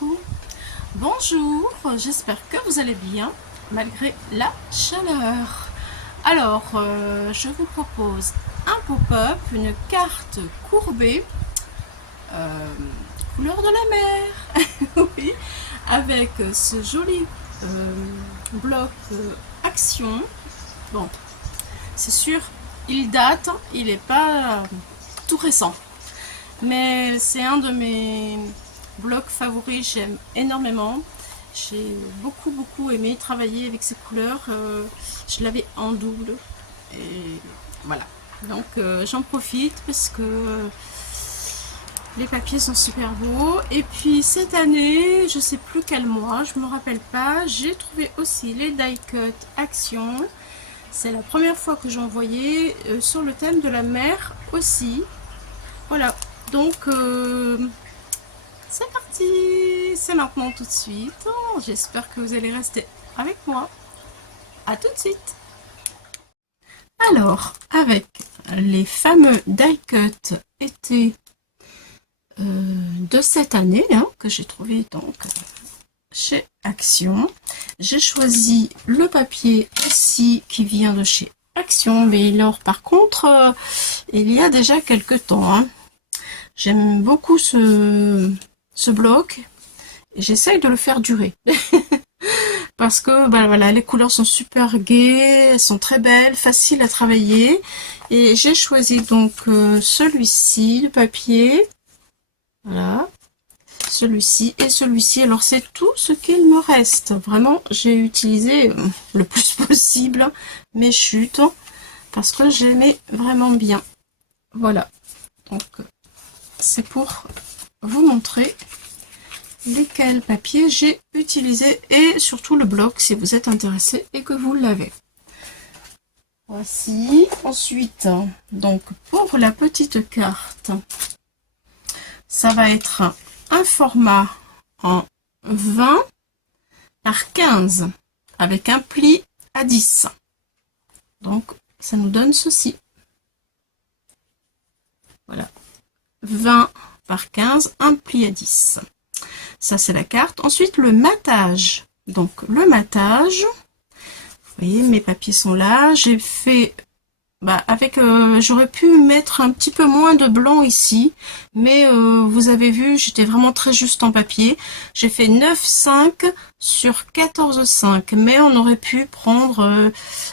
coucou, bonjour, j'espère que vous allez bien malgré la chaleur. Alors, je vous propose un pop-up, une carte courbée, euh, couleur de la mer, oui, avec ce joli bloc action. Bon, c'est sûr, il date, il n'est pas tout récent. Mais c'est un de mes blocs favoris, j'aime énormément. J'ai beaucoup aimé travailler avec ces couleurs. Je l'avais en double. Et voilà. Donc j'en profite parce que les papiers sont super beaux. Et puis cette année, je sais plus quel mois, je me rappelle pas, j'ai trouvé aussi les die cut action. C'est la première fois que j'en voyais sur le thème de la mer aussi. Voilà. Donc, c'est parti, c'est maintenant tout de suite. J'espère que vous allez rester avec moi. À tout de suite. Alors, avec les fameux die cut été de cette année, que j'ai trouvé donc chez Action, j'ai choisi le papier aussi qui vient de chez Action, mais alors par contre, il y a déjà quelques temps. J'aime beaucoup ce bloc et j'essaye de le faire durer. Parce que voilà, les couleurs sont super gaies, elles sont très belles, faciles à travailler. Et j'ai choisi donc celui-ci, le papier. Voilà. Celui-ci et celui-ci. Alors c'est tout ce qu'il me reste. Vraiment, j'ai utilisé le plus possible mes chutes parce que j'aimais vraiment bien. Voilà. Donc c'est pour vous montrer lesquels papiers j'ai utilisé et surtout le bloc si vous êtes intéressé et que vous l'avez. Voici. Ensuite, donc pour la petite carte, ça va être un format en 20 par 15 avec un pli à 10. Donc ça nous donne ceci. Voilà. 20 par 15, un pli à 10. Ça, c'est la carte. Ensuite, le matage. Donc, le matage. Vous voyez, mes papiers sont là. J'ai fait... j'aurais pu mettre un petit peu moins de blanc ici. Mais vous avez vu, j'étais vraiment très juste en papier. J'ai fait 9,5 sur 14,5. Mais on aurait pu prendre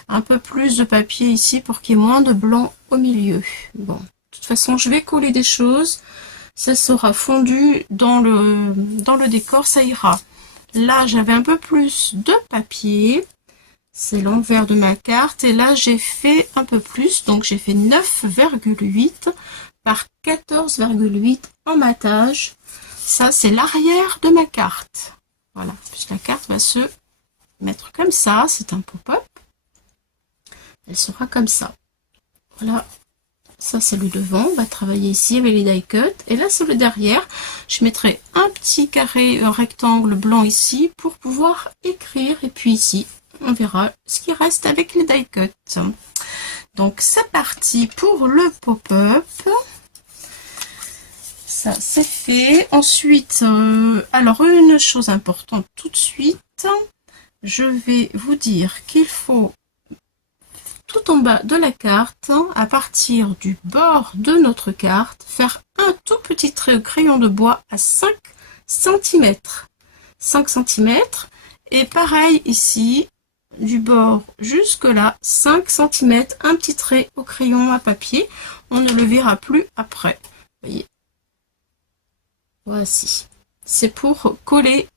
un peu plus de papier ici pour qu'il y ait moins de blanc au milieu. Bon. De toute façon, je vais coller des choses. Ça sera fondu dans le décor, ça ira. Là, j'avais un peu plus de papier. C'est l'envers de ma carte. Et là, j'ai fait un peu plus. Donc, j'ai fait 9,8 par 14,8 en matage. Ça, c'est l'arrière de ma carte. Voilà. Puis la carte va se mettre comme ça. C'est un pop-up. Elle sera comme ça. Voilà. Ça, c'est le devant. On va travailler ici avec les die cut. Et là, c'est le derrière. Je mettrai un petit carré, un rectangle blanc ici pour pouvoir écrire. Et puis ici, on verra ce qui reste avec les die cut. Donc, c'est parti pour le pop-up. Ça, c'est fait. Ensuite, alors, une chose importante tout de suite. Je vais vous dire qu'il faut tout en bas de la carte, à partir du bord de notre carte, faire un tout petit trait au crayon de bois à 5 cm. 5 cm. Et pareil ici, du bord jusque là, 5 cm, un petit trait au crayon à papier. On ne le verra plus après. Vous voyez. Voici. C'est pour coller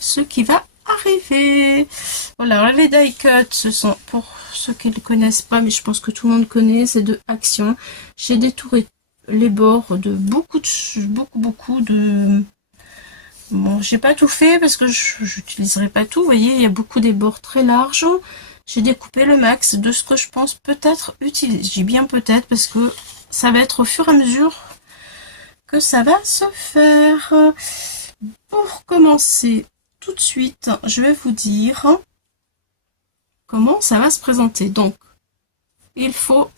ce qui va arriver. Voilà, les die cut, ce sont pour ceux qui ne le connaissent pas, mais je pense que tout le monde connaît, c'est de Action. J'ai détouré les bords de beaucoup de... Bon, j'ai pas tout fait parce que j'utiliserai pas tout. Vous voyez, il y a beaucoup des bords très larges. J'ai découpé le max de ce que je pense peut-être utiliser. J'ai bien peut-être parce que ça va être au fur et à mesure que ça va se faire. Pour commencer, tout de suite, je vais vous dire comment ça va se présenter. Donc, il faut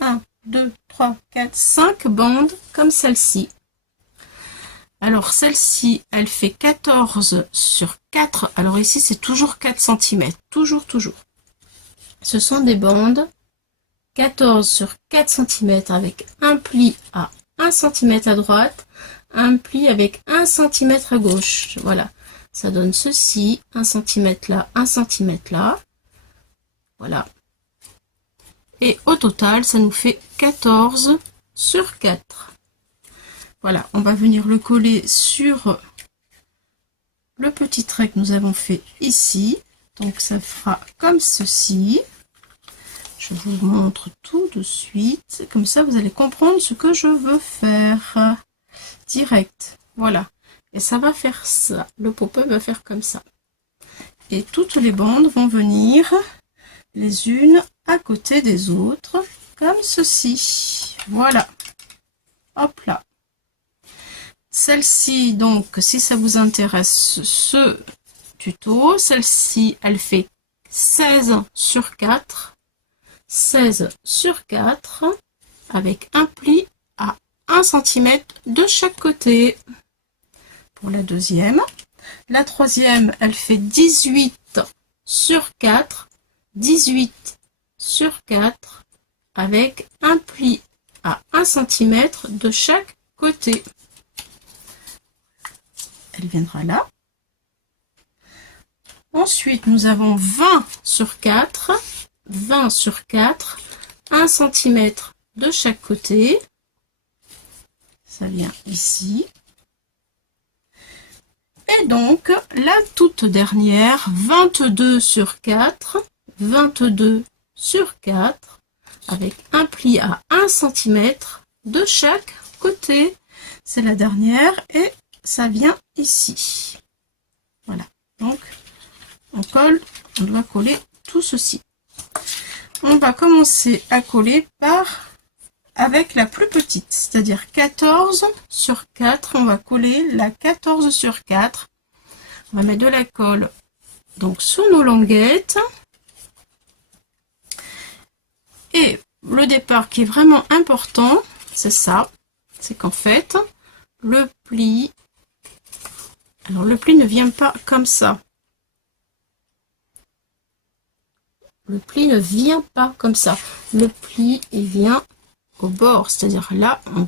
1, 2, 3, 4, 5 bandes comme celle-ci. Alors celle-ci, elle fait 14 sur 4. Alors ici, c'est toujours 4 cm. Toujours, toujours. Ce sont des bandes 14 sur 4 cm avec un pli à 1 cm à droite, un pli avec 1 cm à gauche. Voilà. Ça donne ceci, 1 cm là, 1 cm là. Voilà. Et au total, ça nous fait 14 sur 4. Voilà, on va venir le coller sur le petit trait que nous avons fait ici. Donc ça fera comme ceci. Je vous montre tout de suite. Comme ça, vous allez comprendre ce que je veux faire. Direct. Voilà. Et ça va faire ça. Le pop-up va faire comme ça. Et toutes les bandes vont venir les unes à côté des autres. Comme ceci. Voilà. Hop là. Celle-ci, donc, si ça vous intéresse, ce tuto, celle-ci, elle fait 16 sur 4. 16 sur 4 avec un pli à 1 cm de chaque côté. Pour la deuxième. La troisième, elle fait 18 sur 4. 18 sur 4 avec un pli à 1 cm de chaque côté. Elle viendra là. Ensuite, nous avons 20 sur 4. 20 sur 4. 1 cm de chaque côté. Ça vient ici. Et donc, la toute dernière, 22 sur 4. 22 sur 4. Avec un pli à 1 cm de chaque côté. C'est la dernière et ça vient ici. Voilà. Donc, on colle, on doit coller tout ceci. On va commencer à coller avec la plus petite, c'est-à-dire 14 sur 4. On va coller la 14 sur 4. On va mettre de la colle donc sous nos languettes. Et le départ qui est vraiment important, c'est ça. C'est qu'en fait, le pli... Alors, le pli ne vient pas comme ça. Le pli ne vient pas comme ça. Le pli, il vient au bord. C'est-à-dire là, on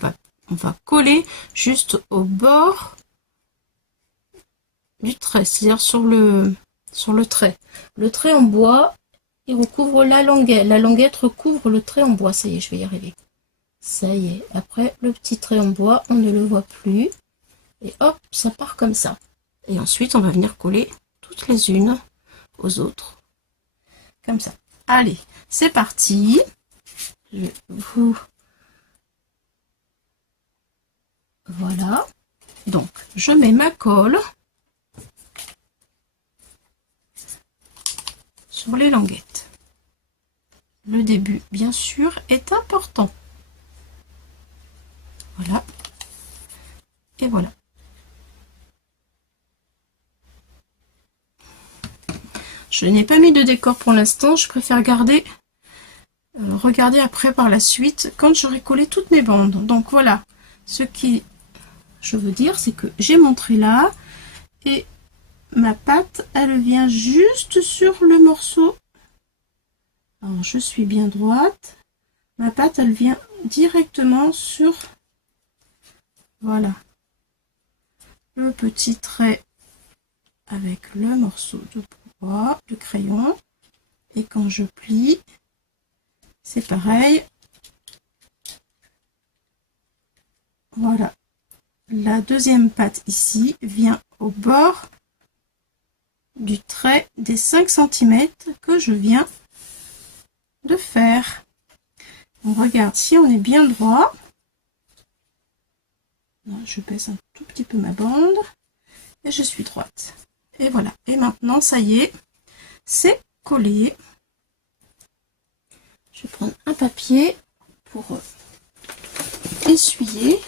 va coller juste au bord du trait. C'est-à-dire sur le trait. Le trait en bois, il recouvre la languette. La languette recouvre le trait en bois. Ça y est, je vais y arriver. Ça y est. Après, le petit trait en bois, on ne le voit plus. Et hop, ça part comme ça. Et ensuite, on va venir coller toutes les unes aux autres. Comme ça. Allez, c'est parti. Voilà. Donc, je mets ma colle sur les languettes. Le début, bien sûr, est important. Voilà. Et voilà. Je n'ai pas mis de décor pour l'instant, je préfère garder, regarder après par la suite quand j'aurai collé toutes mes bandes. Donc voilà, ce qui je veux dire, c'est que j'ai montré là et ma patte, elle vient juste sur le morceau. Alors je suis bien droite, ma patte, elle vient directement sur, voilà, le petit trait avec le morceau de bois, de crayon, et quand je plie, c'est pareil. Voilà, la deuxième patte ici vient au bord du trait des 5 cm que je viens de faire. On regarde si on est bien droit. Je baisse un tout petit peu ma bande et je suis droite. Et voilà. Et maintenant, ça y est, c'est collé. Je vais prendre un papier pour essuyer.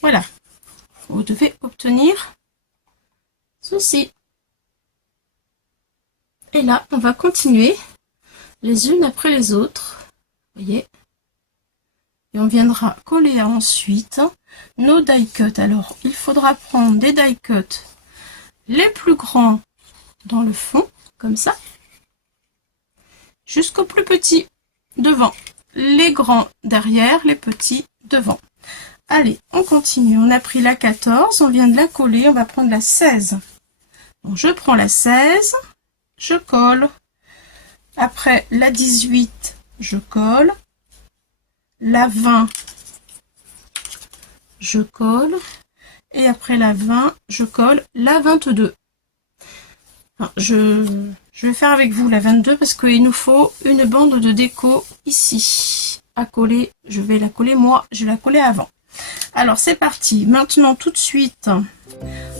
Voilà. Vous devez obtenir ceci. Et là, on va continuer les unes après les autres. Vous voyez? Et on viendra coller ensuite nos die cuts. Alors, il faudra prendre des die cuts les plus grands dans le fond, comme ça, jusqu'au plus petit devant. Les grands derrière, les petits devant. Allez, on continue. On a pris la 14, on vient de la coller, on va prendre la 16. Donc, je prends la 16, je colle. Après la 18, je colle. La 20, je colle. Et après la 20, je colle la 22. Enfin, je vais faire avec vous la 22 parce qu'il nous faut une bande de déco ici à coller. Je vais la coller moi, je vais la coller avant. Alors c'est parti. Maintenant tout de suite,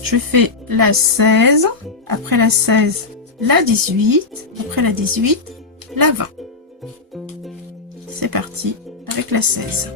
je fais la 16. Après la 16, la 18. Après la 18, la 20. C'est parti avec la 16.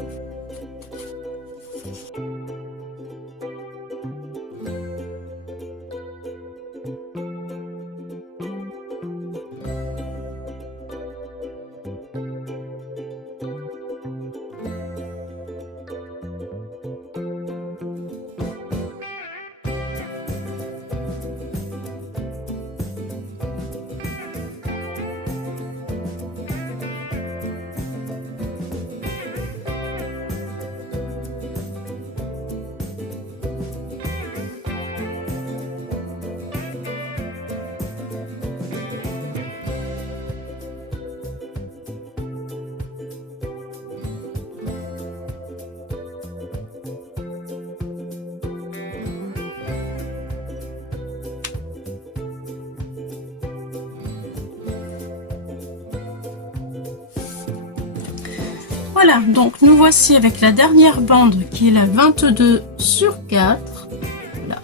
Voilà, donc nous voici avec la dernière bande qui est la 22 sur 4. Voilà.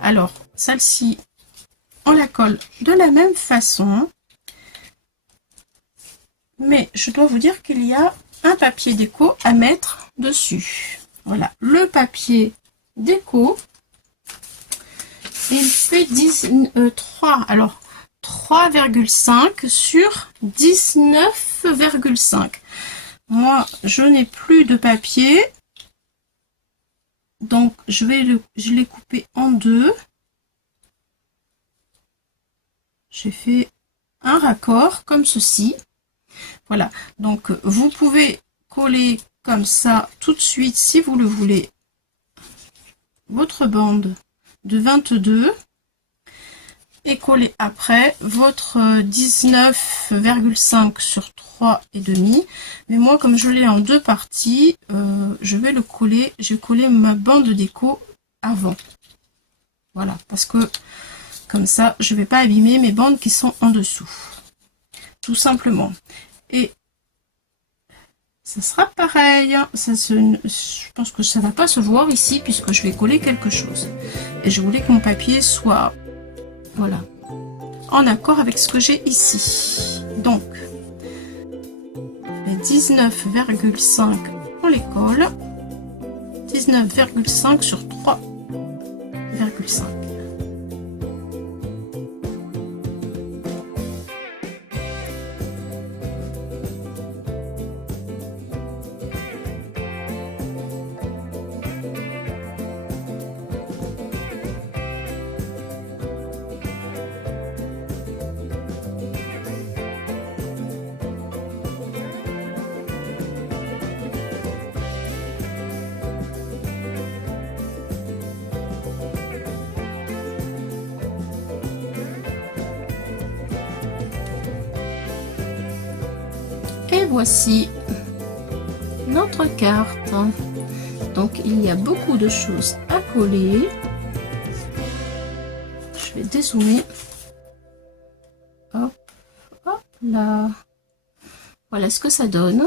Alors, celle-ci, on la colle de la même façon. Mais je dois vous dire qu'il y a un papier déco à mettre dessus. Voilà, le papier déco, il fait 3, alors 3,5 sur 19,5. Moi, je n'ai plus de papier, donc je l'ai coupé en deux. J'ai fait un raccord comme ceci. Voilà, donc vous pouvez coller comme ça tout de suite si vous le voulez votre bande de 22 et coller après votre 19,5 sur 3,5. Mais moi, comme je l'ai en deux parties, je vais le coller. Je vais coller ma bande déco avant. Voilà, parce que comme ça, je ne vais pas abîmer mes bandes qui sont en dessous. Tout simplement. Et ça sera pareil. Je pense que ça ne va pas se voir ici puisque je vais coller quelque chose. Et je voulais que mon papier soit... Voilà, en accord avec ce que j'ai ici. Donc, les 19,5, on les colle. 19,5 sur 3,5. Et voici notre carte. Donc il y a beaucoup de choses à coller. Je vais dézoomer. Hop, hop là. Voilà ce que ça donne.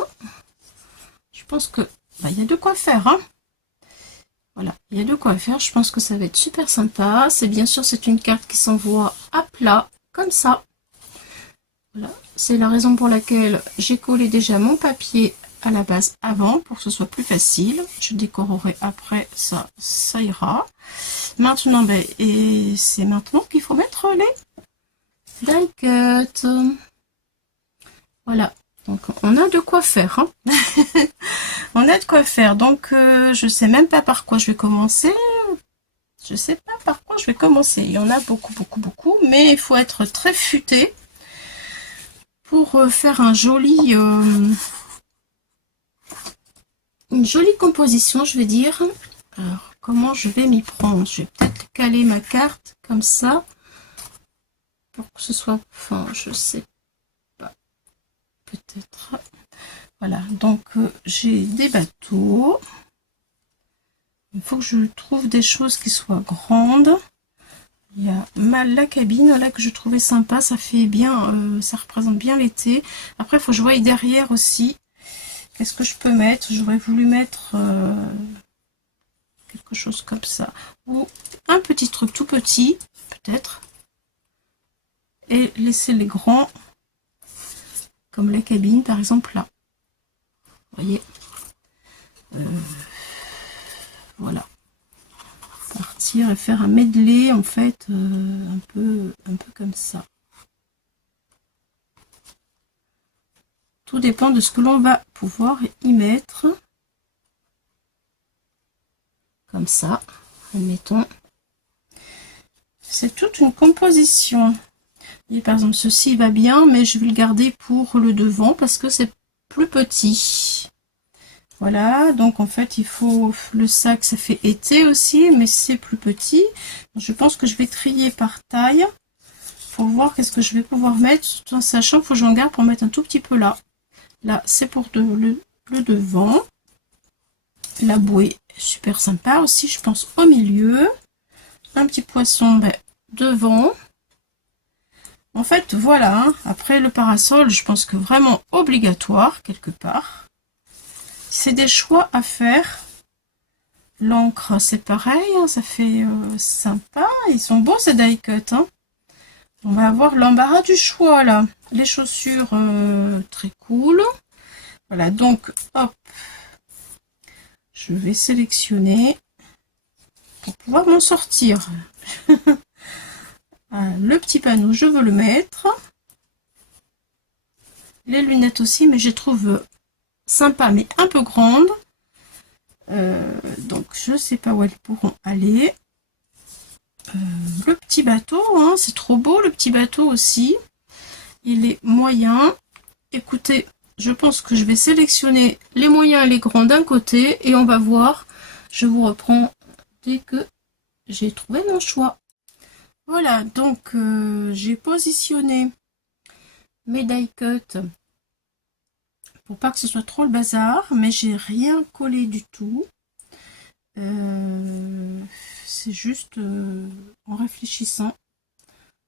Je pense que il y a de quoi faire. Hein. Voilà, il y a de quoi faire. Je pense que ça va être super sympa. C'est bien sûr, c'est une carte qui s'envoie à plat comme ça. Voilà, c'est la raison pour laquelle j'ai collé déjà mon papier à la base avant pour que ce soit plus facile. Je décorerai après, ça ira. Maintenant, et c'est maintenant qu'il faut mettre les die cuts. Voilà, donc on a de quoi faire, hein. On a de quoi faire, donc je sais même pas par quoi je vais commencer. Je sais pas par quoi je vais commencer. Il y en a beaucoup, beaucoup, beaucoup, mais il faut être très futé pour faire une jolie composition, je vais dire. Alors, comment je vais m'y prendre? Je vais peut-être caler ma carte comme ça pour que ce soit fin, je sais pas. Peut-être. Voilà, donc j'ai des bateaux. Il faut que je trouve des choses qui soient grandes. Il y a la cabine là que je trouvais sympa, ça fait bien, ça représente bien l'été. Après, il faut que je voie derrière aussi. Qu'est-ce que je peux mettre? J'aurais voulu mettre quelque chose comme ça. Ou un petit truc tout petit, peut-être. Et laisser les grands, comme la cabine par exemple là. Vous voyez, voilà. Partir et faire un medley en fait, un peu comme ça. Tout dépend de ce que l'on va pouvoir y mettre. Comme ça, admettons. C'est toute une composition. Et par exemple, ceci va bien, mais je vais le garder pour le devant parce que c'est plus petit. Voilà, donc en fait, il faut le sac, ça fait été aussi, mais c'est plus petit. Je pense que je vais trier par taille pour voir qu'est-ce que je vais pouvoir mettre, tout en sachant qu'il faut que j'en garde pour mettre un tout petit peu là. Là, c'est pour le devant. La bouée, super sympa aussi, je pense, au milieu. Un petit poisson devant. En fait, voilà. Hein. Après, le parasol, je pense que vraiment obligatoire, quelque part. C'est des choix à faire. L'encre, c'est pareil, hein, ça fait sympa. Ils sont beaux, ces die cut. Hein. On va avoir l'embarras du choix, là. Les chaussures, très cool. Voilà, donc, hop. Je vais sélectionner pour pouvoir m'en sortir. Voilà, le petit panneau, je veux le mettre. Les lunettes aussi, mais je les trouve sympa, mais un peu grandes. Donc, je ne sais pas où elles pourront aller. Le petit bateau, hein, c'est trop beau, le petit bateau aussi. Il est moyen. Écoutez, je pense que je vais sélectionner les moyens et les grands d'un côté et on va voir. Je vous reprends dès que j'ai trouvé mon choix. Voilà, donc j'ai positionné mes die cut pour pas que ce soit trop le bazar, mais j'ai rien collé du tout. C'est juste en réfléchissant.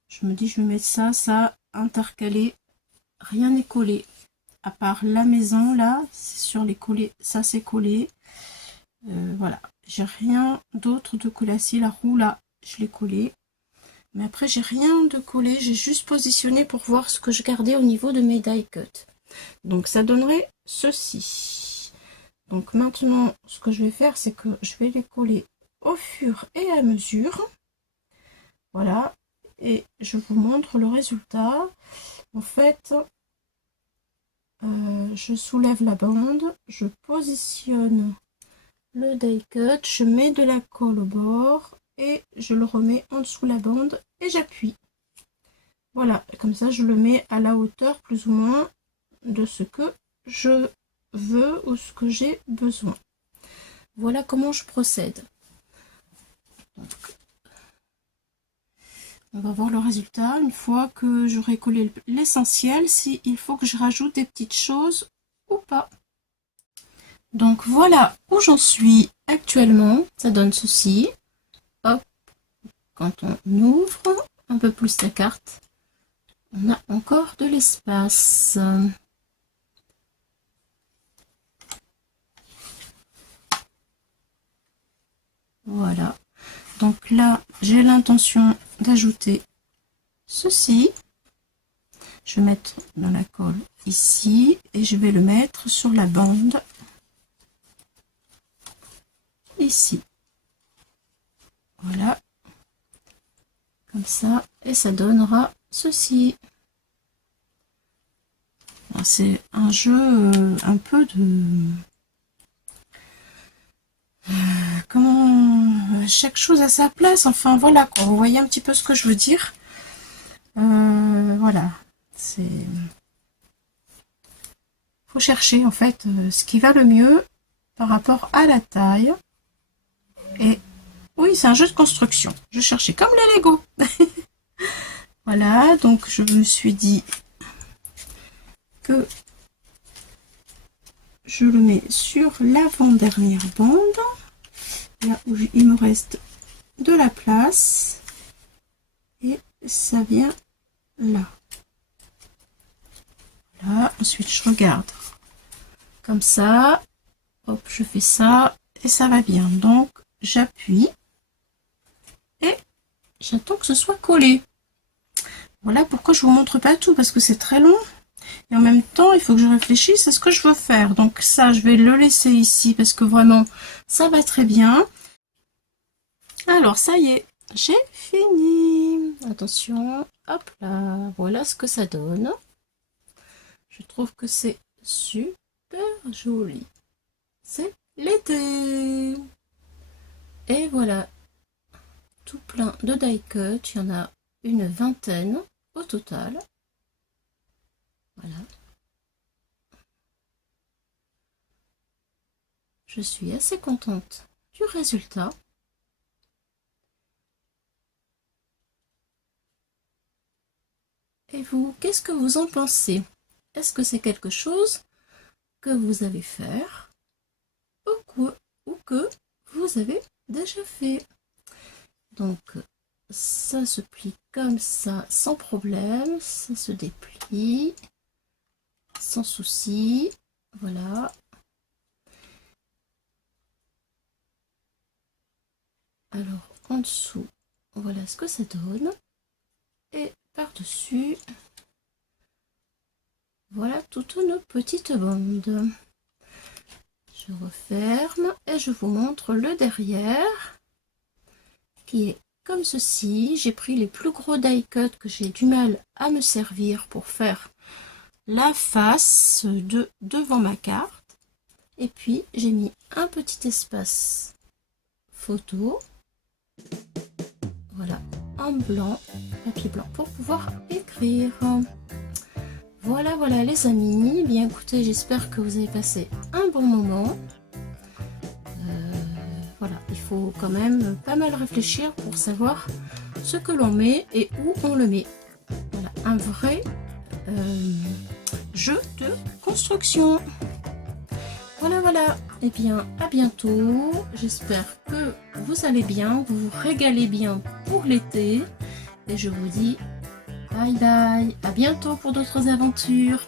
Je me dis, je vais mettre ça intercalé. Rien n'est collé. À part la maison, là, c'est sur les collés. Ça, c'est collé. Voilà. J'ai rien d'autre de collé. Si la roue, là, je l'ai collé. Mais après, j'ai rien de collé. J'ai juste positionné pour voir ce que je gardais au niveau de mes die cut. Donc, ça donnerait ceci. Donc, maintenant, ce que je vais faire, c'est que je vais les coller au fur et à mesure. Voilà. Et je vous montre le résultat. En fait, je soulève la bande, je positionne le die cut, je mets de la colle au bord et je le remets en dessous la bande et j'appuie. Voilà, comme ça je le mets à la hauteur plus ou moins de ce que je veux ou ce que j'ai besoin. Voilà comment je procède. Donc, on va voir le résultat une fois que j'aurai collé l'essentiel, s'il faut que je rajoute des petites choses ou pas. Donc voilà où j'en suis actuellement. Ça donne ceci. Hop, quand on ouvre un peu plus la carte, on a encore de l'espace. Voilà. Donc là, j'ai l'intention d'ajouter ceci. Je vais mettre dans la colle ici et je vais le mettre sur la bande ici. Voilà. Comme ça. Et ça donnera ceci. C'est un jeu un peu de... comment... chaque chose à sa place. Enfin, voilà, quoi. Vous voyez un petit peu ce que je veux dire. Voilà. C'est... faut chercher, en fait, ce qui va le mieux par rapport à la taille. Et oui, c'est un jeu de construction. Je cherchais comme les Lego. Voilà, donc je me suis dit que je le mets sur l'avant-dernière bande, là où il me reste de la place, et ça vient là. Voilà, ensuite je regarde comme ça, hop, je fais ça, et ça va bien. Donc j'appuie, et j'attends que ce soit collé. Voilà pourquoi je vous montre pas tout, parce que c'est très long. Et en même temps, il faut que je réfléchisse à ce que je veux faire. Donc ça, je vais le laisser ici, parce que vraiment, ça va très bien. Alors, ça y est, j'ai fini. Attention, hop là, voilà ce que ça donne. Je trouve que c'est super joli. C'est l'été. Et voilà, tout plein de die cut. Il y en a une vingtaine au total. Voilà. Je suis assez contente du résultat. Et vous, qu'est-ce que vous en pensez? Est-ce que c'est quelque chose que vous allez faire ou que vous avez déjà fait? Donc, ça se plie comme ça sans problème, ça se déplie sans souci. Voilà. Alors, en dessous, voilà ce que ça donne. Et par-dessus, voilà toutes nos petites bandes. Je referme et je vous montre le derrière qui est comme ceci. J'ai pris les plus gros die cut que j'ai du mal à me servir pour faire la face de devant ma carte. Et puis j'ai mis un petit espace photo. Voilà, en blanc, papier blanc pour pouvoir écrire. Voilà, voilà les amis, bien écoutez, j'espère que vous avez passé un bon moment. Voilà, il faut quand même pas mal réfléchir pour savoir ce que l'on met et où on le met. Voilà, un vrai jeu de construction. Voilà, voilà, et bien à bientôt. J'espère que vous allez bien, vous vous régalez bien pour l'été. Et je vous dis bye bye, à bientôt pour d'autres aventures.